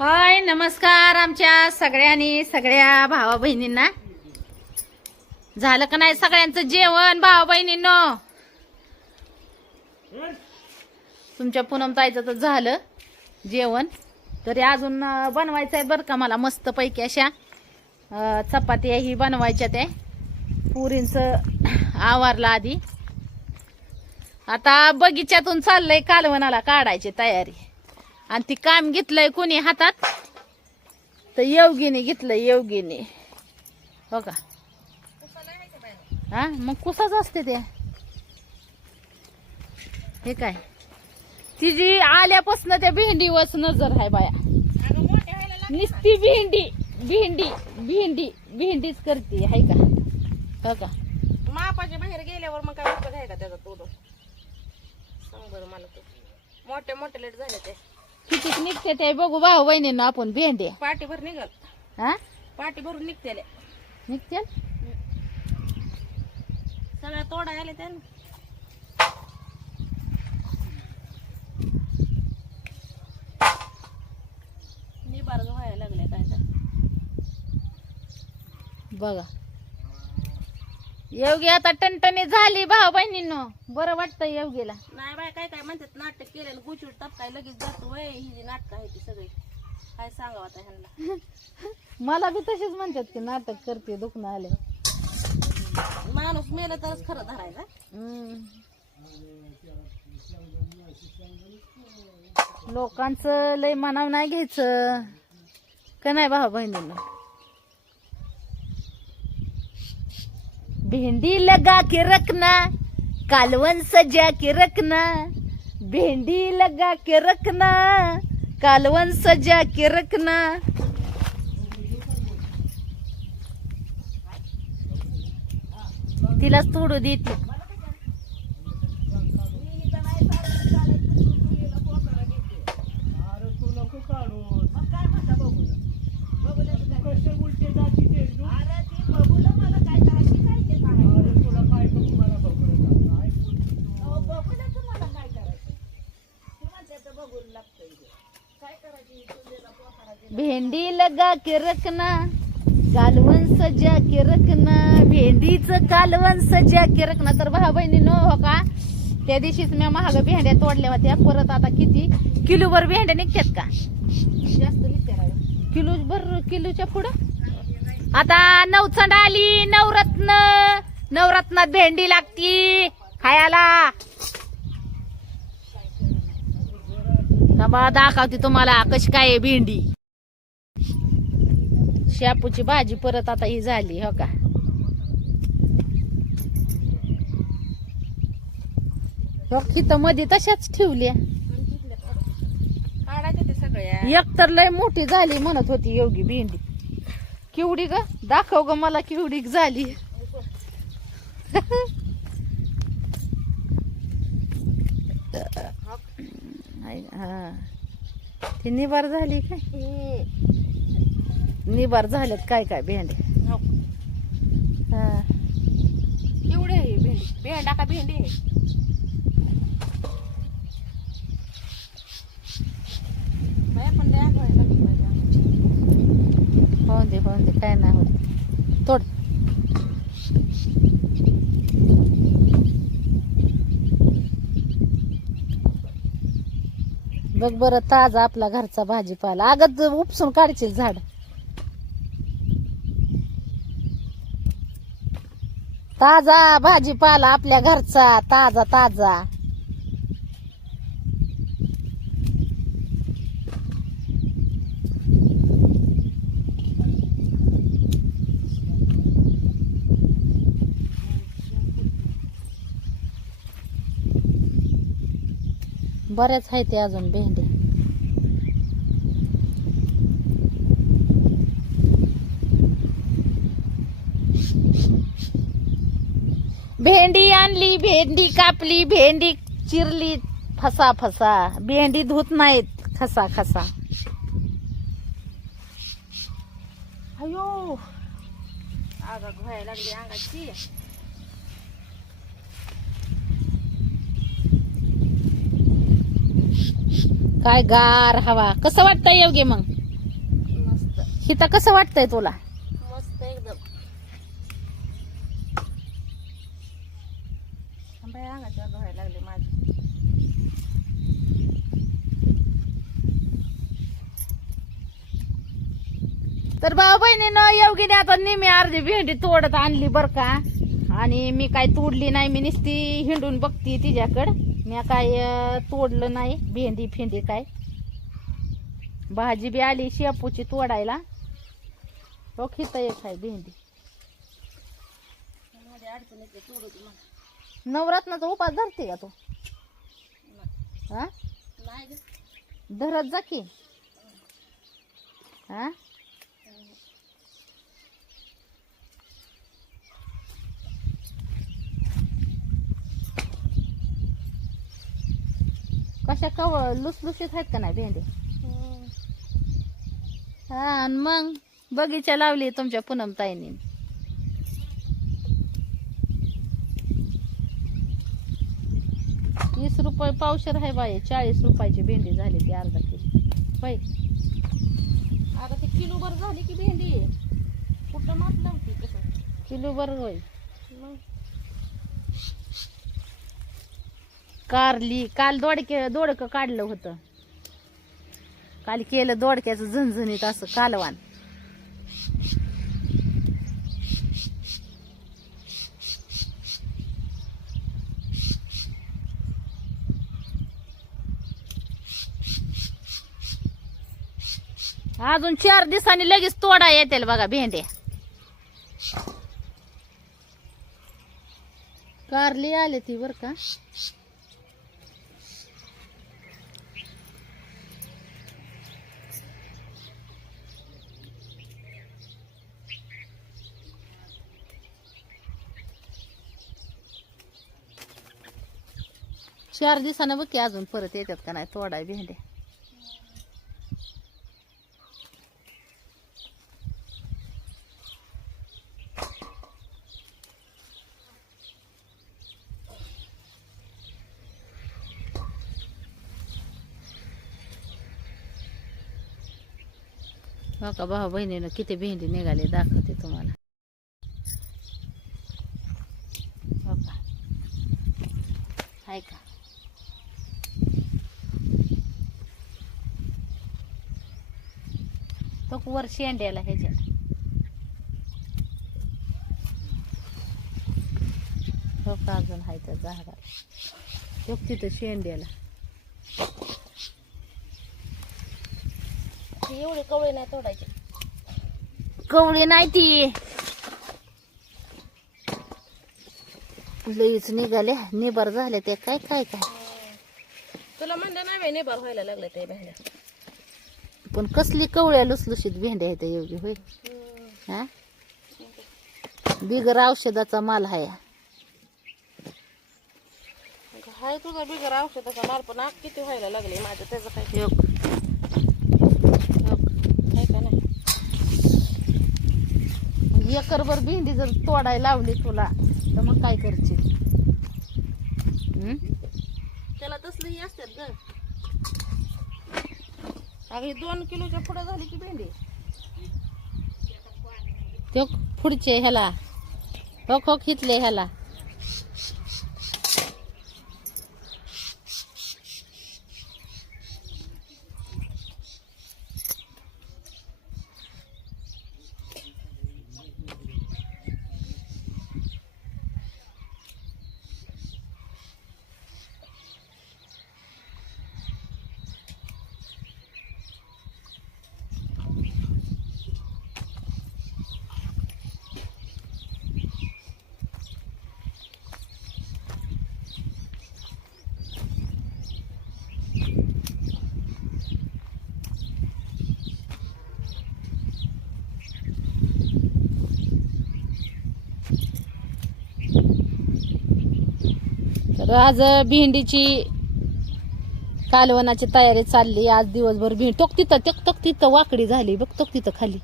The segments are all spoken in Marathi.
हाय नमस्कार आमच्या सगळ्यांनी सगळ्या भावा बहिणींना झालं का नाही सगळ्यांचं जेवण भावा बहिणींनो तुमच्या पूनम ताईचं तर झालं जेवण. तरी अजून बनवायचं आहे बरं का मला मस्त पैकी अशा. अं, चपात्या ही बनवायच्या ते पुरींचं आवारला आधी. आता बगीच्यातून चाललंय कालवणाला काढायची तयारी. आणि ती काम घेतलंय कोणी हातात? तर योगीने घेतलंय योगीने. हो का हा? मग कुसाच असते ते. हे काय? तिची आल्यापासून त्या भेंडीवरच नजर आहे बाया. नुसती भेंडी भेंडी भेंडी भेंडीच करते आहे का? हो का मापाच्या बाहेर गेल्यावर मग काय उपयोग आहे का त्याचा तो सांग बरं मला तू. मोठे मोठे लेट झाले ते. किती निघते ते बघू भाऊ बहिणींना आपण भेंड्या पाठीभर निघल. हा? पाठी भरून निघतेले. निघते? सगळ्या तोडा आले त्या निबार व्हायला लागले काय काय बघा. योगी आता टणटणी झाली भाऊ बहिणींनो. बरं वाटतं योगीला नाही बाय काय काय म्हणतात नाटक केले गुचूड टपकाय लगेच जातो वय ही जी नाटक आहे ती सगळी. काय सांगावं आता ह्यांना? मला बी तशीच म्हणतात की नाटक करते दुखणं आले माणूस मेलं तरच खरं धरायचं लोकांचं लय मनाव नाही घ्यायचं. का नाही भाऊ बहिणींनो? भेंडी लगा के रखना कालवन सजा के रखना भेंडी लगा के रखना कालवन सजा के रखना। तिला तोडू देते भेंडी लगा के रखना कालवण सजा के रखना भेंडीचं कालवण सजा के रखना. तर भाऊ बहिणीनो हो का? त्या दिवशीच मी महाग भेंड्या तोडल्या होत्या. परत आता किती? किलोभर भेंड्या निघतात का? जास्त निघते किलो भर किलोच्या पुढं? आता नवचंड आली नवरत्न. नवरत्नात भेंडी लागती. खायला. थांबा दाखवते तुम्हाला कशी काय आहे भेंडी. शापूची भाजी परत आता ही झाली हो का? हो तर मध्ये तशाच ठेवल्या एक तर लय मोठी झाली म्हणत होती योगी भेंडी. केवढी ग? दाखव ग मला किवडी झाली. हा. ती निवार झाली काय? निबार झाल्यात काय काय भेंड्या हो. हा. एवढे आहे भेंडी. भेंडा का भेंडी आहे. बाया पण लय आगाऊ आहे बाकी माझ्या. होऊन दे होऊन दे काय नाही होत. तोड. बघ बरं ताजा आपला घरचा भाजीपाला. अगं उपसून काढशील झाड. ताजा भाजीपाला आपल्या घरचा ताजा ताजा. बऱ्याच आहे ते अजून भेंड्या भेंडी आणली भेंडी कापली भेंडी चिरली फसा फसा. भेंडी धुत नाहीत खसा खसा. अयो. आगा घोयायला लागली अंगाची. काय गार हवा. कसं वाटतंय योग्य मग? हिता कसं वाटतंय तुला मस्त एकदम बाई अंगाच्या धुवायला लागले माझी. तर भाऊ बहिणीनं योगीने आता नेहमी अर्धी भेंडी तोडत आणली बर का. आणि मी काय तोडली नाही मी नुसती हिंडून बघती तिच्याकडं. मी काय तोडलं नाही भेंडी फेंडी काय. भाजी बी आली शेपूची तोडायला. हो खिता एक आहे भेंडी. नवरात्नाचा उपास धरते का तू? हा? नाही ग. धरत जा की. हा? कशा कव लुसलुशीत आहेत का नाही भेंडी. हा आणि मग बगीचा लावली तुमच्या पूनम तीस रुपये पावशर आहे बाई. चाळीस रुपयाची भेंडी झाली ती अर्धा किलो. बाई. आता ती किलो भर झाली की भेंडी. कुठं माप लावती कसं किलो बरं होय. मग? कारली. काल दोडके दोडकं काढलं होतं. काल केलं दोडक्याचं झणझणीत असं कालवान. अजून चार दिवसांनी लगेच तोडा येतील बघा भेंड्या कारली आले ती बर का? चार दिवसानं बघ की अजून परत येतात का नाही तोडाय भेंड्या हो का भाऊ बहिणीनं किती भेंडी निघाली दाखवते तुम्हाला. हो का आहे का? तो वर शेंड्याला ह्याच्या हो का अजून आहे त्या झाडाला. तो तिथं शेंड्याला. ती एवढी कवळी नाही तोडायची. कवळी नाही ती. लईच निघाले. निबार झाले ते. काय काय काय? तुला म्हणलं नाही निभार व्हायला लागलं ते भेंड्या. पण कसली कवळ्या लुसलुशीत भेंड्या आहेत एवढी होय? हा? बिगर औषधाचा माल हाय. हाय तुझा बिगर औषधाचा माल पण आग किती व्हायला लागले. माझं त्याचं काय योग आहे का नाही एकरभर भेंडी जर तोडायला लावली तुला तर मग काय करशील? हं? त्याला तसलंही असतात ग. अगं ही दोन किलोच्या पुढे झाली की भेंडी. त्यो पुढचे ह्याला होक होक हितले ह्याला. तर आज भेंडीची कालवणाची तयारी चालली. आज दिवसभर भेंड. टोक तिथं टक टक तिथं वाकडी झाली. बघ टोक तिथं खाली.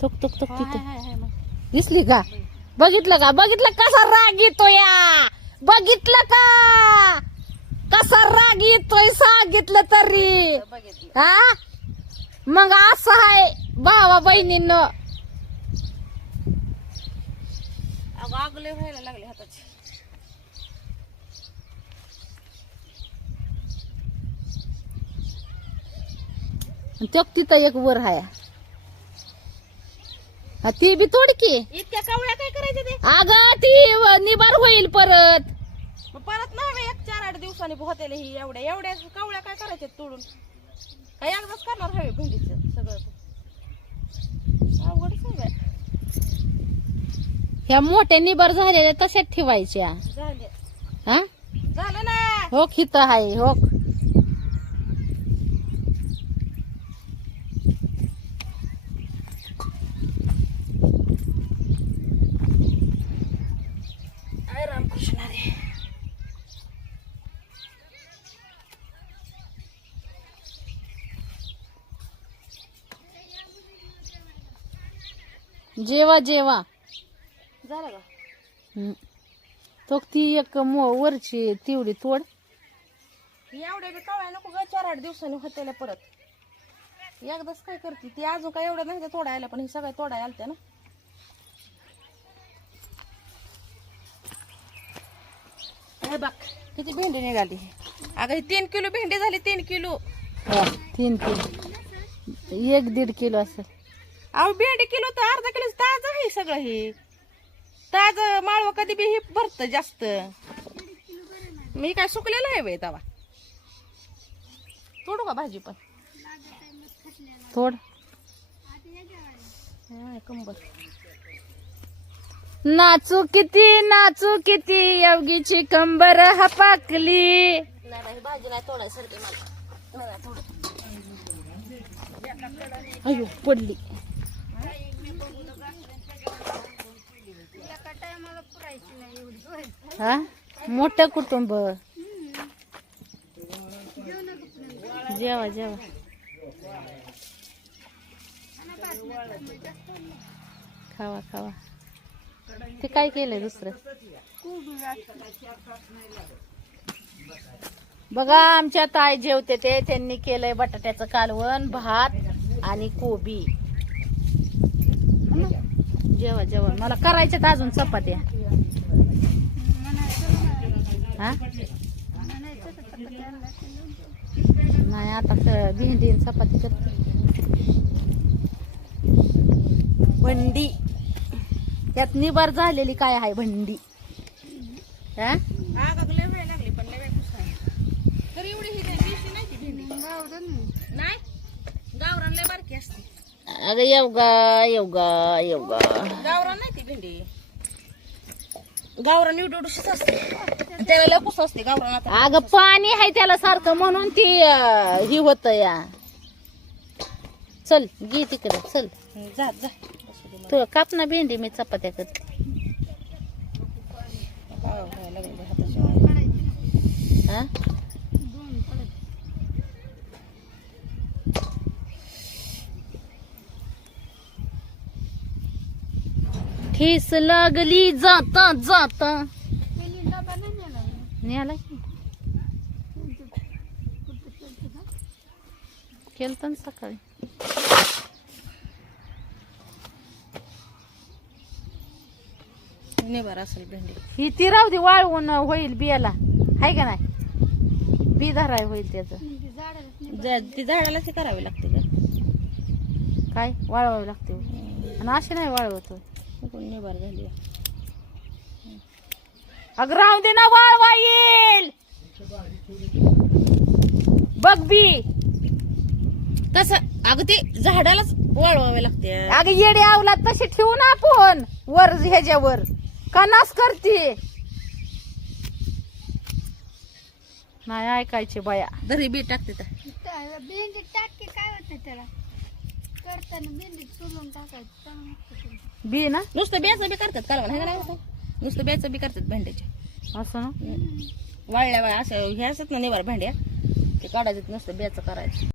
टोक टोक टोक तिथं. दिसली का? बघितलं का? बघितलं कसा राग येतोय या? बघितलं का? कसा राग येतोय सांगितलं तरी. हा? मग असं आहे भावा बहिणींनो. व्हायला लागले. तो तिथं एक वर हाय. हा, ती बी तोडकी इतक्या कावळ्या काय करायचे ते? अगं ती व- निबार होईल परत. मग परत नाही एक चार आठ दिवसांनी होतेले ही एवढ्या एवढ्या कावळ्या काय करायचे तोडून? काय एकदाच करणार हवे भेंडीचं सगळं अवघडच आहे बाई. ह्या मोठ्या निबार झालेल्या तशाच ठेवायच्या. झाले. हा? झालं ना? हो खित हाय हो. जेवा जेवा. झालं का? हम्म. तो ती एक मो वरची तेवढी तोड. एवढ्या बी कावळ्या नको ग चार आठ दिवसांनी होतेले परत. एकदाच काय करते ती? अजून काय एवढं नाही तोडा आल्या पण हे सगळ्या तोडा आलत्या ना. हे बघ किती भेंडी निघाली. अगं ही तीन किलो भेंडी झाली तीन किलो. हा, तीन किलो. एक दीड किलो असेल अहो भेंडी किलो तर अर्धा किलो ताज आहे सगळं हे. ताज माळव कधी बी हे भरत जास्त. मी काय सुकलेलं आहे बाई तवा. तोडू का भाजी पण? हा, कंबर. नाचू किती नाचू किती योगीची कंबर हपाकली. भाजी नाही तोडायसारखी मला. अयो पडली. हा? मोठं कुटुंब. जेवा जेवा. खावा खावा. ते काय केलंय दुसरं? बघा आमच्या ताई जेवते ते त्यांनी केलंय बटाट्याचं कालवण भात आणि कोबी. जेवा जेवा. मला करायच्यात अजून चपात्या. हा? नाही आता भेंडी चपाती करते. भंडी. त्यात निबार झालेली काय आहे भंडी? हा? ही अगं येवगा येवगा येवगा गावरान नाही ती भेंडी. गावरान एवढी असते. असते अगं पाणी आहे त्याला सारखं म्हणून ती अं, ही होत या. चल घे तिकडे चल. जा जा. बसू दे तू काप ना भेंडी मी चपात्या करते मला. गाव व्हायला लागलं बाई हाताशी. हा? ठेस लागली जाता जाता. न्याला की? केलत ना सकाळी. निभार असेल भेंडी. ही ती राहू दे वाळवून होईल बियाला. हाय का नाही? बी धराय होईल त्याच. ती झाडालाच करावी लागते का? काय? वाळवावी लागते. आणि असे नाही वाळवतो कोण निभार झाली. अग राहू दे ना वाळवा येईल. बघ बी. तसं अगं ते झाडालाच वाळवावे लागते. अग येडे आवला तशी ठेवू ना आपण. वर ह्याच्यावर. कनास करते. नाही ऐकायचे बाया. दरी बी टाकते तर भेंडी टाकी काय होतं त्याला? करताना भेंडी टाकायचं. बी ना? नुसतं ब्याचं बी करतात कालवण हे का नाही? नुसतं ब्याचं बी करतात भेंड्याचे. असं ना? वाळल्या वाळ्या असं हे असतात ना निवार भेंड्या ते काढायचं नुसतं ब्याचं करायचं.